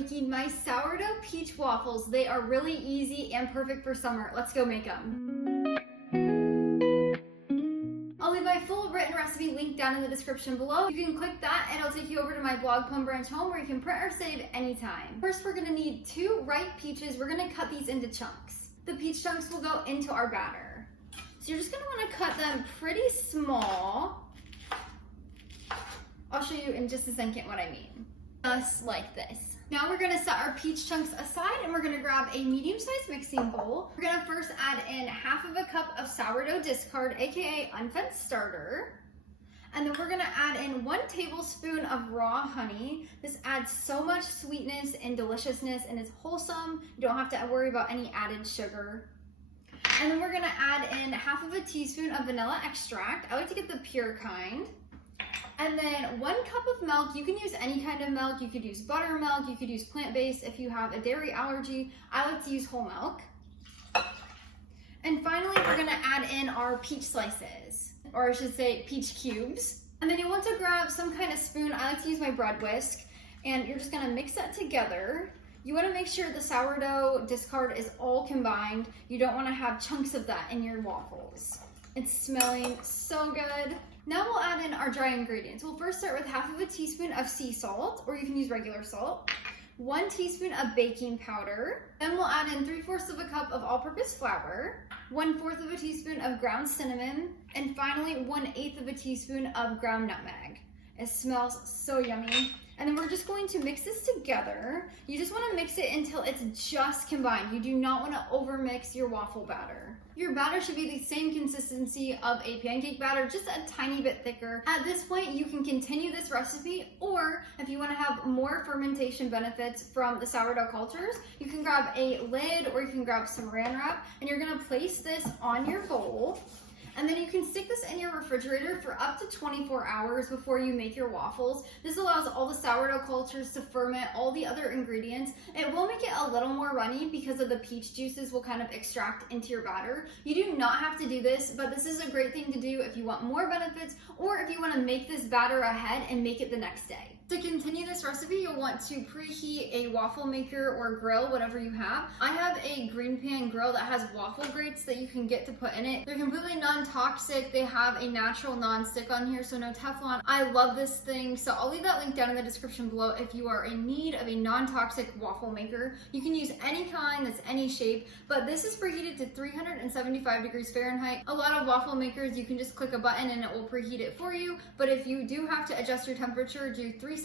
making my sourdough peach waffles. They are really easy and perfect for summer. Let's go make them. I'll leave my full written recipe linked down in the description below. You can click that and it'll take you over to my blog Plum Branch Home where you can print or save anytime. First, we're gonna need 2 ripe peaches. We're gonna cut these into chunks. The peach chunks will go into our batter. So you're just gonna wanna cut them pretty small. I'll show you in just a second what I mean. Just like this. Now we're gonna set our peach chunks aside and we're gonna grab a medium-sized mixing bowl. We're gonna first add in 1/2 cup of sourdough discard, aka unfed starter. And then we're gonna add in 1 tablespoon of raw honey. This adds so much sweetness and deliciousness and it's wholesome. You don't have to worry about any added sugar. And then we're gonna add in 1/2 teaspoon of vanilla extract. I like to get the pure kind. And then 1 cup of milk. You can use any kind of milk. You could use buttermilk, you could use plant-based. If you have a dairy allergy, I like to use whole milk. And finally, we're gonna add in our peach slices, or I should say peach cubes. And then you'll want to grab some kind of spoon. I like to use my bread whisk, and you're just gonna mix that together. You wanna make sure the sourdough discard is all combined. You don't wanna have chunks of that in your waffles. It's smelling so good. Now we'll add in our dry ingredients. We'll first start with 1/2 teaspoon of sea salt, or you can use regular salt, 1 teaspoon of baking powder. Then we'll add in 3/4 cup of all-purpose flour, 1/4 teaspoon of ground cinnamon, and finally 1/8 teaspoon of ground nutmeg. It smells so yummy. And then we're just going to mix this together. You just wanna mix it until it's just combined. You do not wanna overmix your waffle batter. Your batter should be the same consistency of a pancake batter, just a tiny bit thicker. At this point, you can continue this recipe, or if you wanna have more fermentation benefits from the sourdough cultures, you can grab a lid or you can grab some Saran wrap, and you're gonna place this on your bowl. And then you can stick this in your refrigerator for up to 24 hours before you make your waffles. This allows all the sourdough cultures to ferment all the other ingredients. It will make it a little more runny because of the peach juices will kind of extract into your batter. You do not have to do this, but this is a great thing to do if you want more benefits or if you want to make this batter ahead and make it the next day. To continue this recipe, you'll want to preheat a waffle maker or grill, whatever you have. I have a green pan grill that has waffle grates that you can get to put in it. They're completely non-toxic. They have a natural non-stick on here, so no Teflon. I love this thing, so I'll leave that link down in the description below if you are in need of a non-toxic waffle maker. You can use any kind that's any shape, but this is preheated to 375 degrees Fahrenheit. A lot of waffle makers, you can just click a button and it will preheat it for you, but if you do have to adjust your temperature, do 375.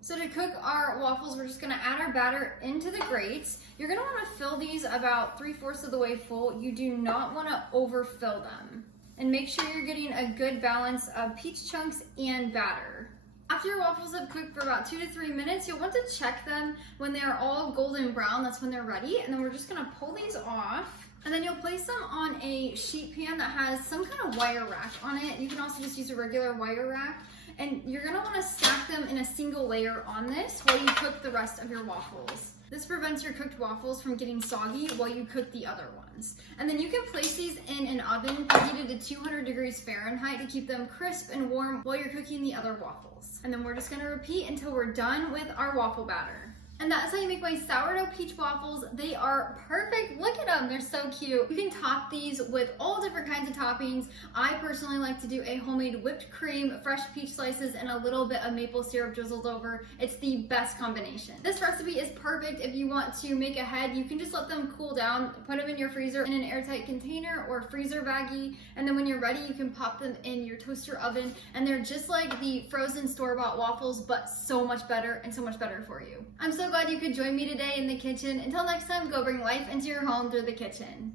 So to cook our waffles, we're just gonna add our batter into the grates. You're gonna wanna fill these about 3/4 of the way full. You do not wanna overfill them. And make sure you're getting a good balance of peach chunks and batter. After your waffles have cooked for about 2 to 3 minutes, you'll want to check them when they're all golden brown. That's when they're ready. And then we're just gonna pull these off. And then you'll place them on a sheet pan that has some kind of wire rack on it. You can also just use a regular wire rack. And you're gonna wanna stack them in a single layer on this while you cook the rest of your waffles. This prevents your cooked waffles from getting soggy while you cook the other ones. And then you can place these in an oven preheated to 200 degrees Fahrenheit to keep them crisp and warm while you're cooking the other waffles. And then we're just gonna repeat until we're done with our waffle batter. And that's how you make my sourdough peach waffles. They are perfect. Look at them, they're so cute. You can top these with all different kinds of toppings. I personally like to do a homemade whipped cream, fresh peach slices, and a little bit of maple syrup drizzled over. It's the best combination. This recipe is perfect if you want to make ahead. You can just let them cool down, put them in your freezer in an airtight container or freezer baggie, and then when you're ready, you can pop them in your toaster oven, and they're just like the frozen store-bought waffles, but so much better and so much better for you. I'm so glad you could join me today in the kitchen. Until next time, go bring life into your home through the kitchen.